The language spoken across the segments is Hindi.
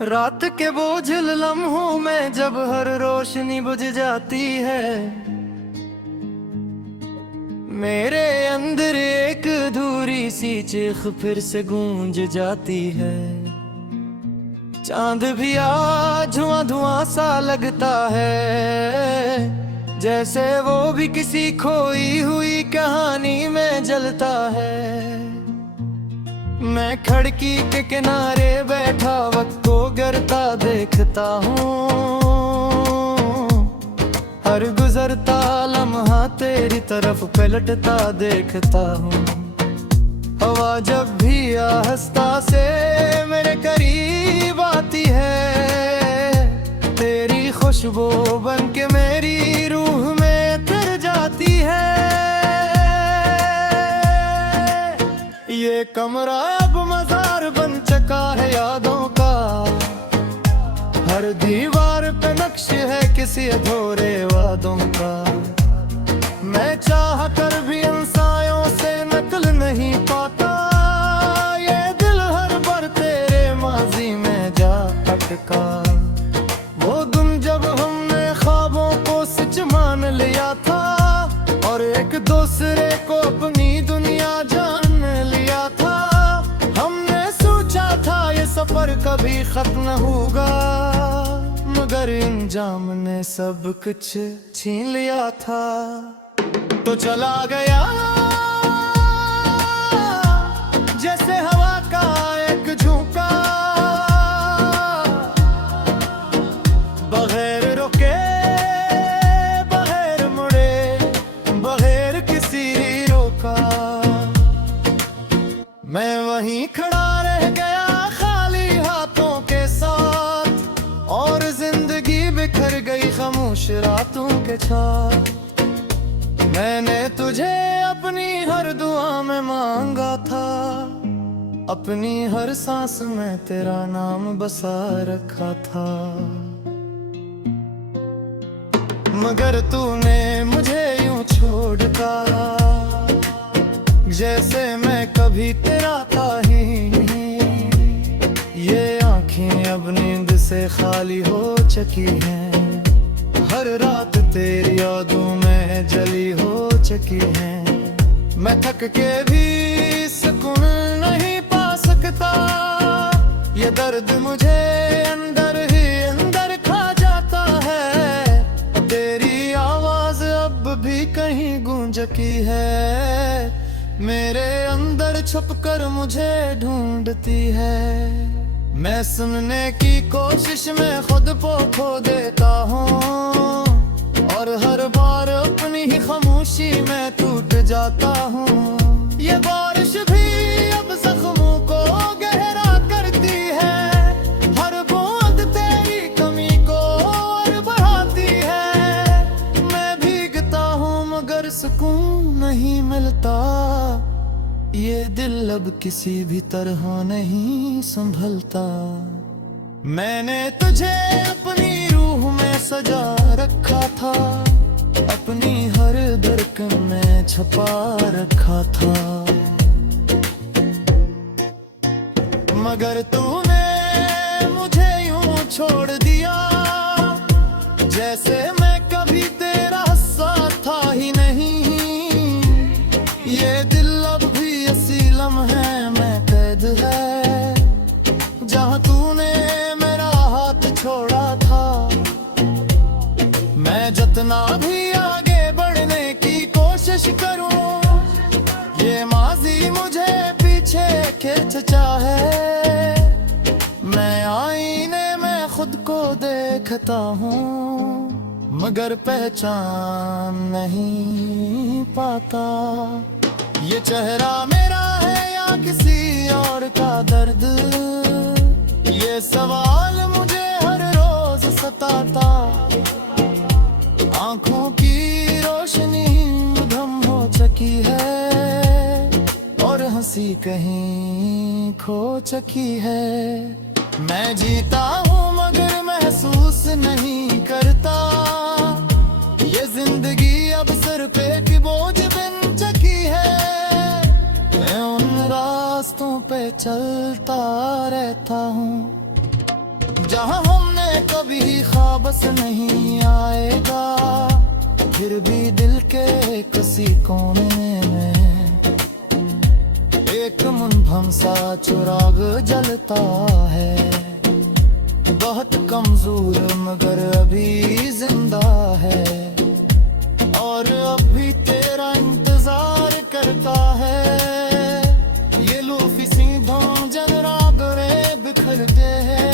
रात के बोझिल लम्हों में जब हर रोशनी बुझ जाती है, मेरे अंदर एक अधूरी सी चीख फिर से गूंज जाती है। चांद भी आज धुआं धुआं सा लगता है, जैसे वो भी किसी खोई हुई कहानी में जलता है। मैं खिड़की के किनारे बैठा वक्त को गिरता देखता हूँ, हर गुजरता लम्हा तेरी तरफ पलटता देखता हूँ। हवा जब भी आहिस्ता से मेरे करीब आती है, तेरी खुशबू बन के मेरी रूह में तर जाती है। ये कमरा अब मजार बन चुका है यादों का, हर दीवार पे नक्श है किसी अधूरे वादों का। मैं चाह कर भी इंसानों से नकल नहीं पाता, ये दिल हर बार तेरे माजी में जा अटका। वो दिन जब हमने ख्वाबों को सच मान लिया था, और एक दूसरे को अपनी दुनिया जान लिया था। हमने सोचा था ये सफर कभी खत्म न होगा, मगर इंजाम ने सब कुछ छीन लिया था। तो चला गया जैसे हवा का एक झोंका, बगैर रुके बगैर मुड़े बगैर किसी रोका। मैं वहीं खड़ा रह गया खाली हाथों के साथ, और जिंदगी बिखर गई खामोश रातों के साथ। मैंने तुझे अपनी हर दुआ में मांगा था, अपनी हर सांस में तेरा नाम बसा रखा था। मगर तूने मुझे यूं छोड़ दिया, जैसे मैं कभी तेरा था ही नहीं। ये आँखें अब नींद से खाली हो चुकी हैं, हर रात तेरी यादों में जली हो चुकी है। मैं थक के भी सुकून नहीं पा सकता, ये दर्द मुझे अंदर ही अंदर खा जाता है। तेरी आवाज अब भी कहीं गूंजती है, मेरे अंदर छुपकर मुझे ढूंढती है। मैं सुनने की कोशिश में खुद को खो देता हूँ, और हर बार अपनी ही खामोशी में टूट जाता हूँ। ये बारिश भी अब जख्मों को गहरा करती है, हर बूंद तेरी कमी को और बढ़ाती है। मैं भीगता हूँ मगर सुकून नहीं मिलता, ये दिल अब किसी भी तरह नहीं संभलता। मैंने तुझे अपनी रूह में सजा रखा था, अपनी हर धड़कन में छुपा रखा था। मगर तूने मुझे यूं छोड़ दिया, जैसे मैं कभी तेरा साथ था ही नहीं। ये दिल अब भी असीलम है, मैं कैद है जहाँ तूने मेरा हाथ छोड़ा था। मैं जितना भी आगे बढ़ने की कोशिश करूं, ये माजी मुझे पीछे खींच चाहे। मैं आईने में खुद को देखता हूँ, मगर पहचान नहीं पाता। ये चेहरा मेरा है या किसी और का दर्द, ये सवाल मुझे हर रोज सताता। आंखों की रोशनी उधम हो चुकी है, और हंसी कहीं खो चुकी है। मैं जीता हूँ मगर महसूस नहीं करता, ये जिंदगी अब सर पे की बोझ बन चुकी है। मैं उन रास्तों पे चलता रहता हूँ, जहाँ हमने कभी ख्वाबस नहीं आएगा, फिर भी दिल के किसी कोने में एक मुनभम सा चिराग जलता है। बहुत कमजोर मगर अभी जिंदा है, और अभी तेरा इंतजार करता है। ये लूफी सी धूंजन रागें बिखरते हैं,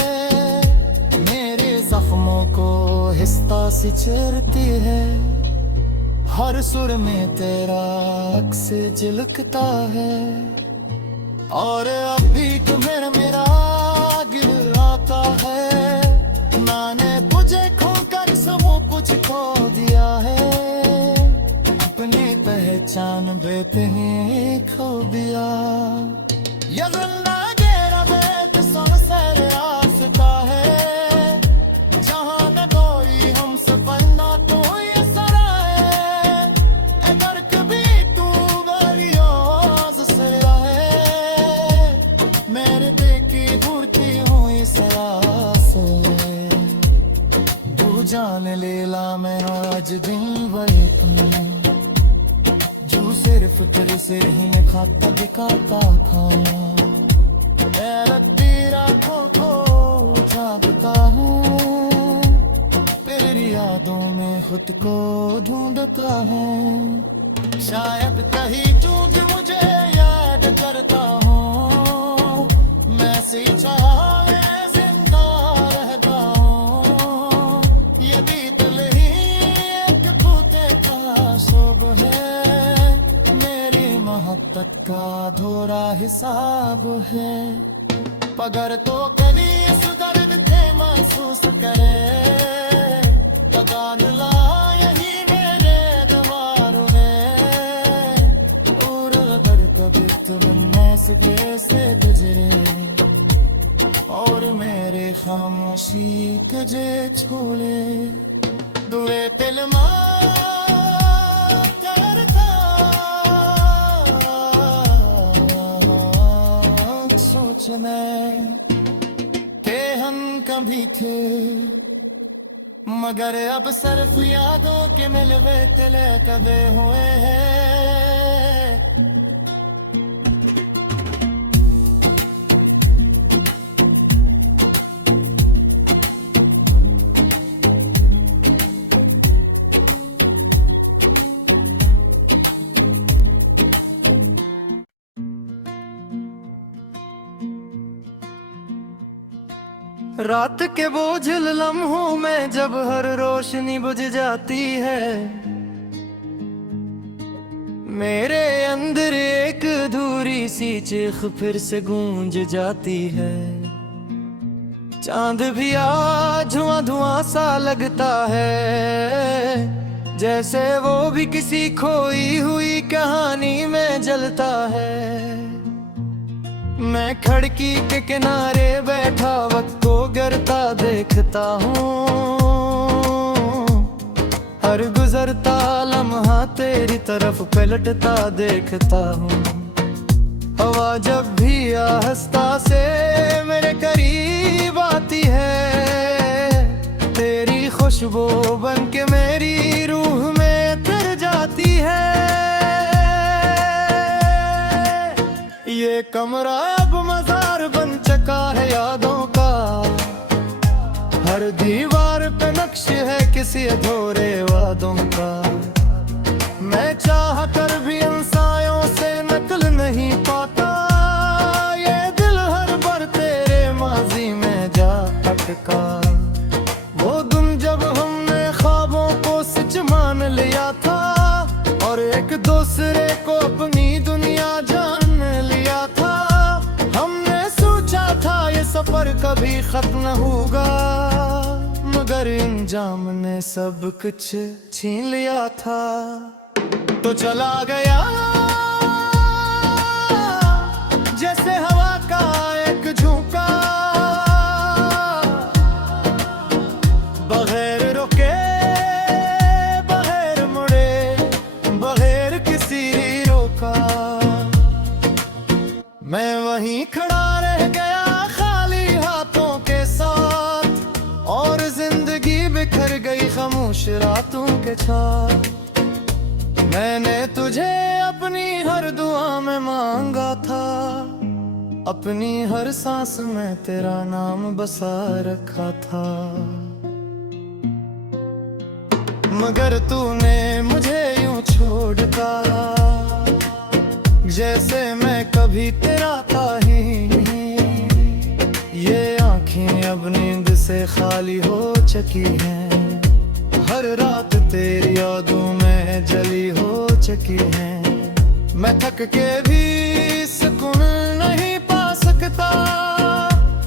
मेरे जख्मों को हिस्सा सी चीरती है। हर सुर में तेरा अक्स झलकता है, और अभी तुम्हें मेरा गिर आता है। मैंने तुझे खोकर सब कुछ खो दिया है, अपनी पहचान देते ही खो दिया। ये जिंदगी बेत सर रास्ता है, जहाँ न कोई हम सफर ना तो ये सराए। अगर कभी तू गलियों से रहे, मेरे देखी घूरती हुई सरासे। तू जान लेला मैं आज दिन भर जो सिर्फ तेरे से ही मैं खाता दिखाता खाना। रद्दी रातों को जागता हूँ, तेरी यादों में खुद को ढूंढता हूँ। शायद कहीं तू भी मुझे याद करता हूँ, मैं से चाहे जिंदा रहता हूँ। यदि दिल ही एक खुदे का शोभ है, मेरी मोहब्बत का अधूरा हिसाब है। पगर तो कभी इस दर्द के महसूस करे, लगान ला यही मेरे दीवारों में। और अगर कभी तुम से कैसे गुजरे, और मेरे खामोशी कजे छोड़े। दुए दिल करता सोचने के हम कभी थे, मगर अब सिर्फ यादों के मिलवे तले कदे हुए हैं। रात के बोझिल लम्हों में जब हर रोशनी बुझ जाती है, मेरे अंदर एक अधूरी सी चीख फिर से गूंज जाती है। चांद भी आज धुआं धुआं सा लगता है, जैसे वो भी किसी खोई हुई कहानी में जलता है। मैं खिड़की के किनारे बैठा वक्त को गिरता देखता हूँ, हर गुजरता लम्हा तेरी तरफ पलटता देखता हूँ। हवा जब भी आहिस्ता से मेरे करीब आती है, तेरी खुशबू बन के मेरी रूह में तर जाती है। ये कमरा अब मजार बन चुका है यादों का, हर दीवार पे नक्श है किसी अधूरे वादों का। मैं चाह कर भी इंसानों से नकल नहीं पाता, ये दिल हर बार तेरे माजी में जा अटका। वो दिन जब हमने ख्वाबों को सच मान लिया था, और एक दूसरे को अपनी दुनिया जान लिया था। हमने सोचा था ये सफर कभी खत्म होगा, मगर इंजाम ने सब कुछ छीन लिया था। तो चला गया जैसे हवा का एक झोंका, बगैर रुके बगैर मुड़े बगैर किसी रोका। मैं वहीं खड़ा रह गया खाली हाथों के साथ, खामोश रातों के छाँव। मैंने तुझे अपनी हर दुआ में मांगा था, अपनी हर सांस में तेरा नाम बसा रखा था। मगर तूने मुझे यूं छोड़ दिया, जैसे मैं कभी तेरा था ही नहीं। ये आँखें अब नींद से खाली हो चुकी हैं, हर रात तेरी यादों में जली हो चुकी हैं। मैं थक के भी सुकून नहीं पा सकता,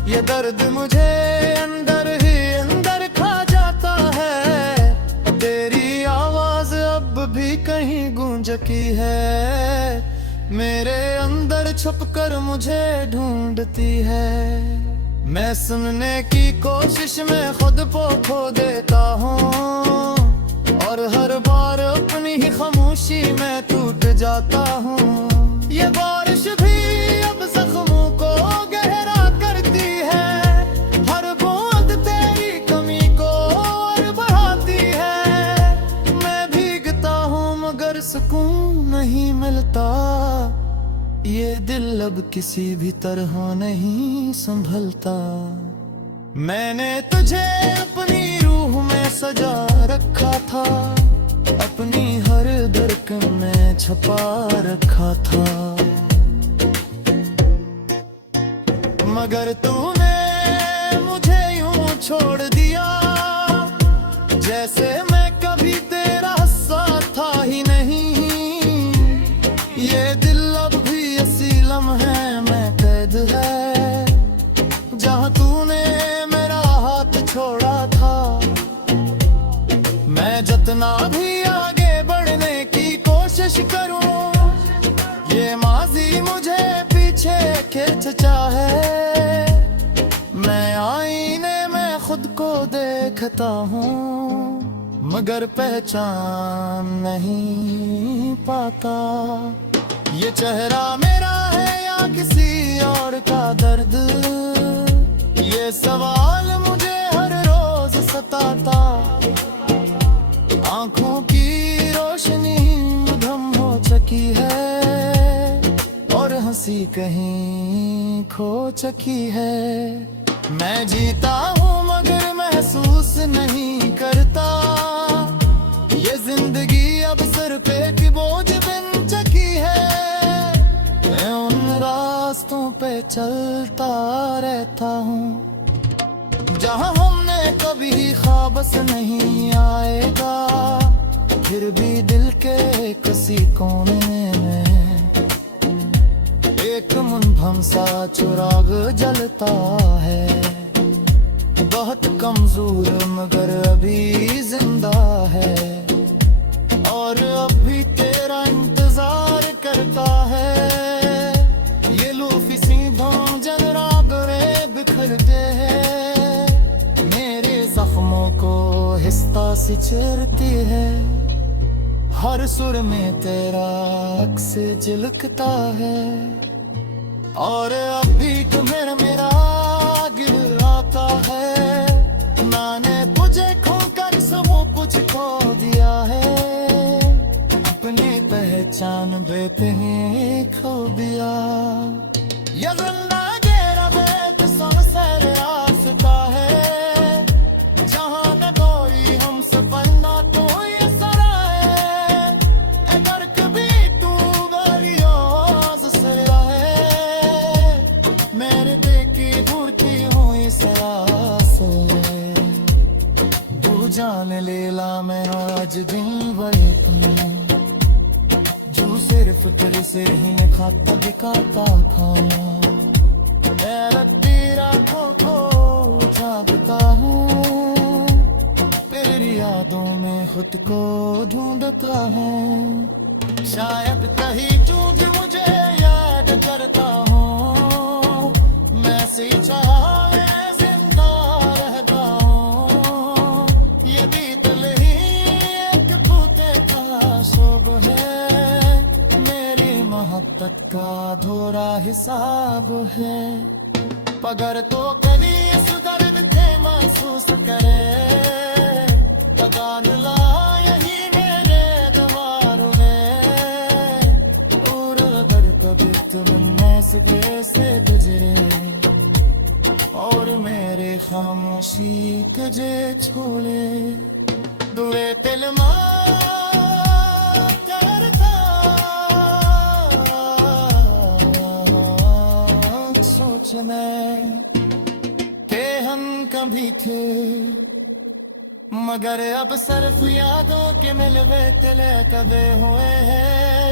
ये दर्द मुझे अंदर ही अंदर खा जाता है। तेरी आवाज अब भी कहीं गूंजती है, मेरे अंदर छुपकर मुझे ढूंढती है। मैं सुनने की कोशिश में खुद को खो देता हूँ, और हर बार अपनी ही खामोशी में टूट जाता हूँ। ये बारिश भी अब जख्मों को गहरा करती है, हर बूंद तेरी कमी को और बढ़ाती है। मैं भीगता हूँ मगर सुकून नहीं मिलता, ये दिल अब किसी भी तरह नहीं संभलता। मैंने तुझे अपनी रूह में सजा रखा था, अपनी हर धड़कन में छुपा रखा था। मगर तूने मुझे यूं छोड़ दिया, जैसे मैं कभी तेरा हिस्सा था ही नहीं। ये दिल अब भी असीलम है, मैं कैद है जहाँ तूने मेरा हाथ छोड़ा था। मैं जितना भी आगे बढ़ने की कोशिश करूं, ये माजी मुझे पीछे खींचता है। मैं आईने में खुद को देखता हूँ, मगर पहचान नहीं पाता। ये चेहरा मेरा है या किसी और का दर्द, ये सवाल मुझे हर रोज सताता। आंखों की रोशनी धम हो चुकी है, और हंसी कहीं खो चुकी है। मैं जीता हूँ मगर महसूस नहीं करता, ये जिंदगी अब सर पे की बोझ बन चुकी है। मैं उन रास्तों पे चलता रहता हूँ जहाँ हमने कभी ख्वाब से नहीं आएगा, फिर भी दिल के किसी कोने में एक मुनभम सा चिराग जलता है। बहुत कमजोर मगर अभी जिंदा है, और अभी तेरा इंतजार करता है। ये लूफी सीधों जल रागरे बिखरते हैं, मेरे जख्मों को हिस्सा सी चीरती है। हर सुर में तेरा अक्स झलकता है, और अभी तुम्हें मेरा गिर आता है। मैंने तुझे खोकर सब कुछ खो दिया है, अपनी पहचान बेते ही खो दिया। ये जिंदगी रबेत सबसे रास्ता है, जहाँ न कोई हम सफर ना तो ये सराय। अगर कभी तू गलियों से रहे, मेरे देखी घूरती हूँ इस रास्ते। तू जान लेला मैं आज दिन भरे जो सिर्फ तेरे से ही मैं खाता दिखाता खाना। रद्दी रातों को जागता हूँ, तेरी यादों में खुद को ढूंढता हूँ। शायद कहीं झूठ मुझे याद करता हूँ, मैं से चाहे जिंदा रहता हूँ। ये भी दिल ही एक फूटे का शोभ है, मेरी मोहब्बत का अधूरा हिसाब है। पगर तो कभी इस दर्द के महसूस करे, जान ला यही मेरे द्वारों में, और अगर कभी तुम नस्बे से गुजरे और मेरे खामोशी कजे छोड़े, दुए दिल करता सोच में के हम कभी थे, मगर अब सिर्फ यादों के मिलवे तिले कदे हुए हैं।